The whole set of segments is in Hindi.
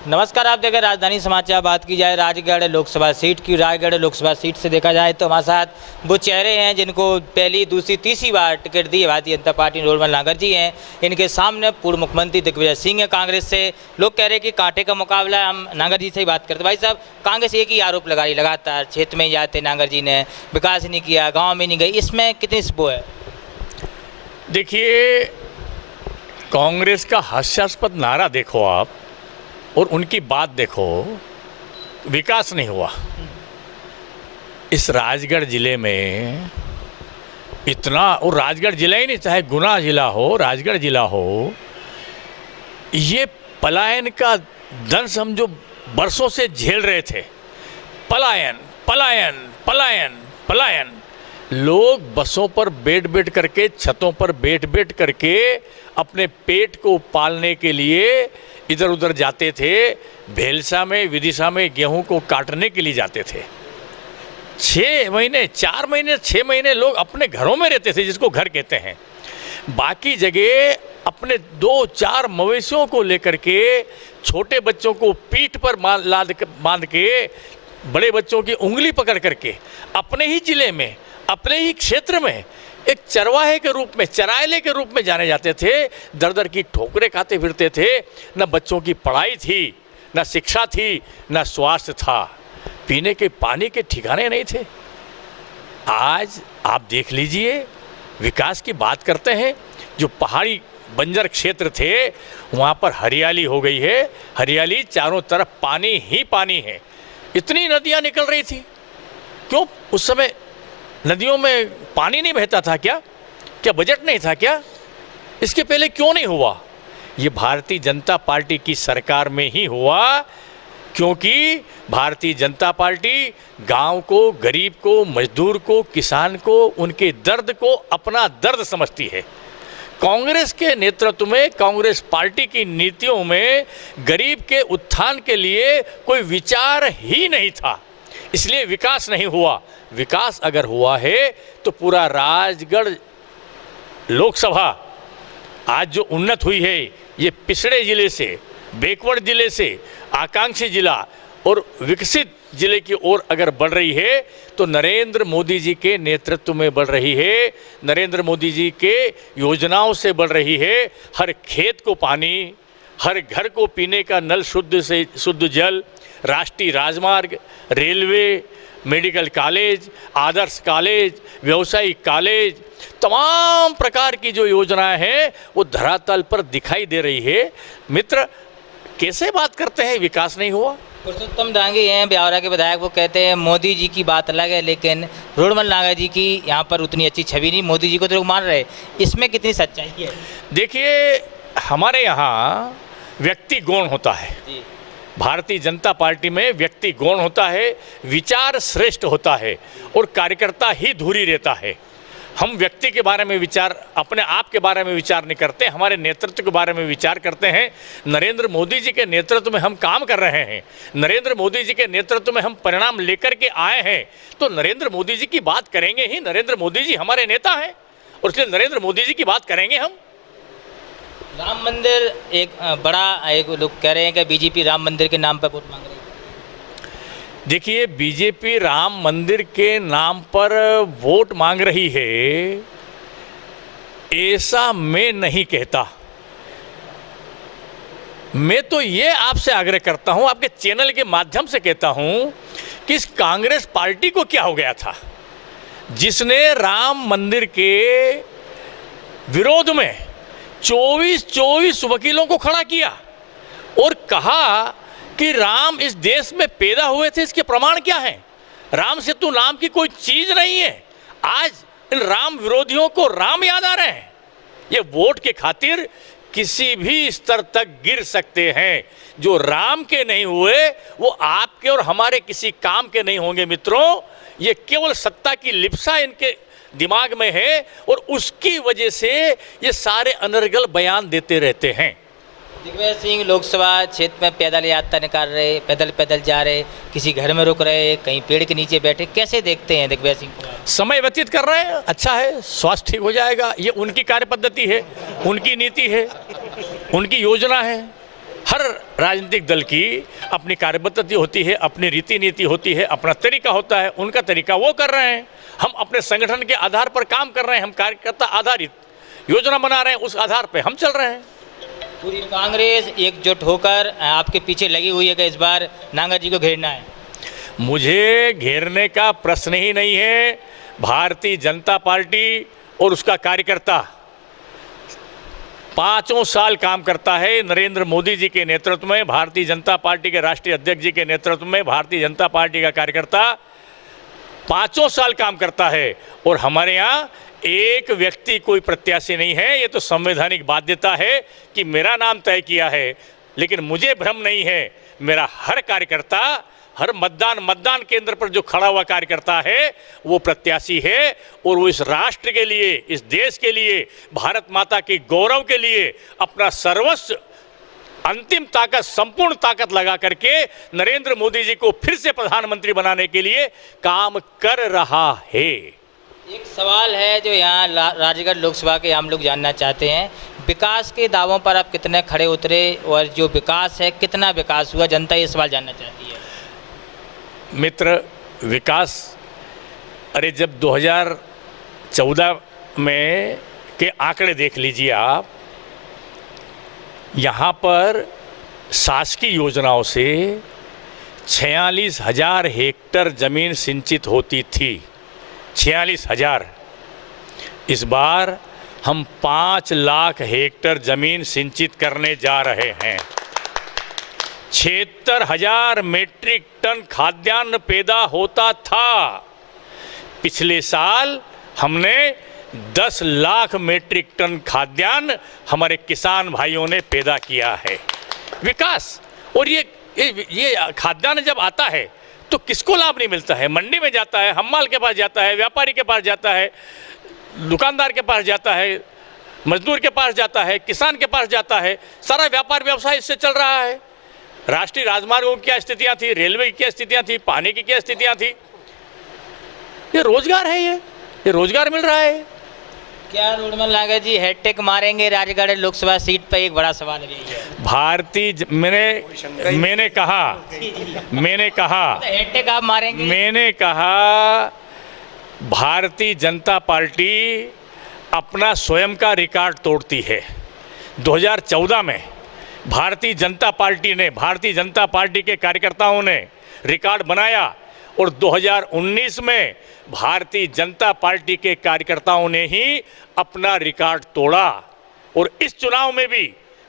नमस्कार, आप देखें राजधानी समाचार। बात की जाए राजगढ़ लोकसभा सीट की। राजगढ़ लोकसभा सीट से देखा जाए तो हमारे साथ वो चेहरे हैं जिनको पहली, दूसरी, तीसरी बार टिकट दी है भारतीय जनता पार्टी। रोडमल नागर जी हैं, इनके सामने पूर्व मुख्यमंत्री दिग्विजय सिंह है कांग्रेस से। लोग कह रहे हैं कि कांटे का मुकाबला है। हम नागर जी से ही बात करते। भाई साहब, कांग्रेस एक ही आरोप लगा रही लगातार, क्षेत्र में जाते नागर जी ने विकास नहीं किया, गाँव में नहीं गई, इसमें कितनी वो है? देखिए, कांग्रेस का हास्यास्पद नारा देखो आप और उनकी बात देखो, विकास नहीं हुआ। इस राजगढ़ जिले में इतना, और राजगढ़ जिला ही नहीं, चाहे गुना जिला हो, राजगढ़ जिला हो, ये पलायन का दंश हम जो बरसों से झेल रहे थे, पलायन पलायन पलायन पलायन। लोग बसों पर बैठ करके, छतों पर बैठ करके अपने पेट को पालने के लिए इधर उधर जाते थे। भेलसा में, विदिशा में गेहूं को काटने के लिए जाते थे। 6 महीने, 4 महीने, 6 महीने लोग अपने घरों में रहते थे, जिसको घर कहते हैं। बाकी जगह अपने 2-4 मवेशियों को लेकर के, छोटे बच्चों को पीठ पर बांध के, बड़े बच्चों की उंगली पकड़ करके अपने ही जिले में, अपने ही क्षेत्र में एक चरवाहे के रूप में, चरायले के रूप में जाने जाते थे। दर दर की ठोकरें खाते फिरते थे। न बच्चों की पढ़ाई थी, न शिक्षा थी, न स्वास्थ्य था, पीने के पानी के ठिकाने नहीं थे। आज आप देख लीजिए, विकास की बात करते हैं, जो पहाड़ी बंजर क्षेत्र थे वहाँ पर हरियाली हो गई है। हरियाली, चारों तरफ पानी ही पानी है। इतनी नदियाँ निकल रही थी, क्यों उस समय नदियों में पानी नहीं बहता था? क्या बजट नहीं था क्या? इसके पहले क्यों नहीं हुआ? ये भारतीय जनता पार्टी की सरकार में ही हुआ, क्योंकि भारतीय जनता पार्टी गांव को, गरीब को, मजदूर को, किसान को, उनके दर्द को अपना दर्द समझती है। कांग्रेस के नेतृत्व में, कांग्रेस पार्टी की नीतियों में गरीब के उत्थान के लिए कोई विचार ही नहीं था, इसलिए विकास नहीं हुआ। विकास अगर हुआ है तो पूरा राजगढ़ लोकसभा आज जो उन्नत हुई है, ये पिछड़े जिले से, बैकवर्ड जिले से, आकांक्षी जिला और विकसित जिले की ओर अगर बढ़ रही है तो नरेंद्र मोदी जी के नेतृत्व में बढ़ रही है, नरेंद्र मोदी जी के योजनाओं से बढ़ रही है। हर खेत को पानी, हर घर को पीने का नल शुद्ध से शुद्ध जल, राष्ट्रीय राजमार्ग, रेलवे, मेडिकल कॉलेज, आदर्श कॉलेज, व्यावसायिक कॉलेज, तमाम प्रकार की जो योजनाएं हैं वो धरातल पर दिखाई दे रही है। मित्र, कैसे बात करते हैं विकास नहीं हुआ? पुरुषोत्तम डांगी हैं ब्यावरा के विधायक, वो कहते हैं मोदी जी की बात अलग है, लेकिन रोडमल नागर जी की यहाँ पर उतनी अच्छी छवि नहीं। मोदी जी को तो लोग मान रहे, इसमें कितनी सच्चाई है? देखिए, हमारे यहाँ व्यक्ति गौण होता है। भारतीय जनता पार्टी में व्यक्ति गौण होता है, विचार श्रेष्ठ होता है और कार्यकर्ता ही धुरी रहता है। हम व्यक्ति के बारे में विचार, अपने आप के बारे में विचार नहीं करते, हमारे नेतृत्व के बारे में विचार करते हैं। नरेंद्र मोदी जी के नेतृत्व में हम काम कर रहे हैं, नरेंद्र मोदी जी के नेतृत्व में हम परिणाम लेकर के आए हैं, तो नरेंद्र मोदी जी की बात करेंगे ही। नरेंद्र मोदी जी हमारे नेता हैं और इसलिए नरेंद्र मोदी जी की बात करेंगे हम। राम मंदिर एक लोग कह रहे हैं कि बीजेपी राम मंदिर के नाम पर वोट मांग रही है। देखिए, बीजेपी राम मंदिर के नाम पर वोट मांग रही है, ऐसा मैं नहीं कहता। मैं तो ये आपसे आग्रह करता हूं, आपके चैनल के माध्यम से कहता हूं कि इस कांग्रेस पार्टी को क्या हो गया था, जिसने राम मंदिर के विरोध में 24 वकीलों को खड़ा किया और कहा कि राम इस देश में पैदा हुए थे, इसके प्रमाण क्या हैं? राम सेतु नाम की कोई चीज नहीं है। आज इन राम विरोधियों को राम याद आ रहे हैं। ये वोट के खातिर किसी भी स्तर तक गिर सकते हैं। जो राम के नहीं हुए वो आपके और हमारे किसी काम के नहीं होंगे। मित्रों, ये केवल सत्ता की लिप्सा इनके दिमाग में है और उसकी वजह से ये सारे अनर्गल बयान देते रहते हैं। दिग्विजय सिंह लोकसभा क्षेत्र में पैदल यात्रा निकाल रहे, पैदल जा रहे, किसी घर में रुक रहे, कहीं पेड़ के नीचे बैठे, कैसे देखते हैं दिग्विजय सिंह को? समय व्यतीत कर रहे हैं, अच्छा है, स्वास्थ्य ठीक हो जाएगा। ये उनकी कार्य पद्धति है, उनकी नीति है, उनकी योजना है। हर राजनीतिक दल की अपनी कार्यपद्धति होती है, अपनी रीति नीति होती है, अपना तरीका होता है। उनका तरीका वो कर रहे हैं, हम अपने संगठन के आधार पर काम कर रहे हैं, हम कार्यकर्ता आधारित योजना बना रहे हैं, उस आधार पर हम चल रहे हैं। पूरी कांग्रेस एकजुट होकर आपके पीछे लगी हुई है कि इस बार नांगर जी को घेरना है। मुझे घेरने का प्रश्न ही नहीं है। भारतीय जनता पार्टी और उसका कार्यकर्ता 5 साल काम करता है नरेंद्र मोदी जी के नेतृत्व में, भारतीय जनता पार्टी के राष्ट्रीय अध्यक्ष जी के नेतृत्व में भारतीय जनता पार्टी का कार्यकर्ता 5 साल काम करता है। और हमारे यहाँ एक व्यक्ति कोई प्रत्याशी नहीं है। ये तो संवैधानिक बाध्यता है कि मेरा नाम तय किया है, लेकिन मुझे भ्रम नहीं है। मेरा हर कार्यकर्ता, हर मतदान केंद्र पर जो खड़ा हुआ कार्यकर्ता है वो प्रत्याशी है, और वो इस राष्ट्र के लिए, इस देश के लिए, भारत माता के गौरव के लिए अपना सर्वस्व, अंतिम ताकत, संपूर्ण ताकत लगा करके नरेंद्र मोदी जी को फिर से प्रधानमंत्री बनाने के लिए काम कर रहा है। एक सवाल है जो यहाँ राजगढ़ लोकसभा के हम लोग जानना चाहते हैं, विकास के दावों पर आप कितने खड़े उतरे और जो विकास है कितना विकास हुआ, जनता ये सवाल जानना चाहती है। मित्र, विकास, अरे जब 2014 में के आंकड़े देख लीजिए आप, यहाँ पर शासकीय योजनाओं से 46,000 हेक्टेयर जमीन सिंचित होती थी। 46,000। इस बार हम 5 लाख हेक्टेयर जमीन सिंचित करने जा रहे हैं। 76,000 मीट्रिक टन खाद्यान्न पैदा होता था। पिछले साल हमने 10 लाख मीट्रिक टन खाद्यान्न हमारे किसान भाइयों ने पैदा किया है। विकास। और ये खाद्यान्न जब आता है तो किसको लाभ नहीं मिलता है? मंडी में जाता है, हम्माल के पास जाता है, व्यापारी के पास जाता है, दुकानदार के पास जाता है, मजदूर के पास जाता है, किसान के पास जाता है। सारा व्यापार व्यवसाय इससे चल रहा है। राष्ट्रीय राजमार्गों की क्या स्थितियां थी, रेलवे की क्या स्थितियां थी, पानी की क्या स्थितियां थी। ये रोजगार है, ये रोजगार मिल रहा है। क्या रोडमल नागर जी हैट्रिक मारेंगे राजगढ़ लोकसभा सीट पर? एक बड़ा सवाल है। मैंने कहा हैट्रिक आप मारेंगे? मैंने कहा भारतीय जनता पार्टी अपना स्वयं का रिकॉर्ड तोड़ती है। 2014 में भारतीय जनता पार्टी के कार्यकर्ताओं ने रिकॉर्ड बनाया, और 2019 में भारतीय जनता पार्टी के कार्यकर्ताओं ने ही अपना रिकॉर्ड तोड़ा। और इस चुनाव में भी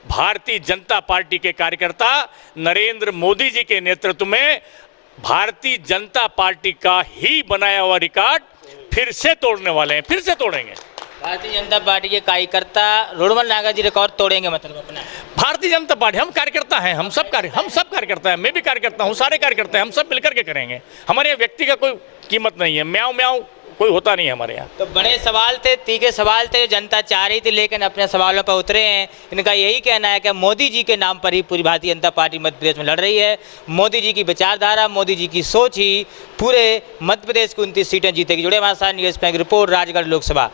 भारतीय जनता पार्टी के कार्यकर्ता नरेंद्र मोदी जी के नेतृत्व में भारतीय जनता पार्टी का ही बनाया हुआ रिकॉर्ड फिर से तोड़ने वाले हैं, फिर से तोड़ेंगे। भारतीय जनता पार्टी के कार्यकर्ता रोडमल नागर जी रिकॉर्ड तोड़ेंगे, मतलब अपना? भारतीय जनता पार्टी, हम कार्यकर्ता हैं, हम सब कार्यकर्ता हैं। मैं भी कार्यकर्ता हूँ, सारे कार्यकर्ता हैं, हम सब मिलकर के करेंगे। हमारे यहाँ व्यक्ति का कोई कीमत नहीं है, म्याऊं म्याऊं कोई होता नहीं है हमारे यहाँ। तो बड़े सवाल थे, तीखे सवाल थे जो जनता चाह रही थी, लेकिन अपने सवालों पर उतरे हैं। इनका यही कहना है कि मोदी जी के नाम पर ही पूरी भारतीय जनता पार्टी मध्य प्रदेश में लड़ रही है। मोदी जी की विचारधारा, मोदी जी की सोच ही पूरे मध्य प्रदेश की 29 सीटें जीतेगी। जुड़े हमारे साथ न्यूज़ पे रिपोर्ट राजगढ़ लोकसभा।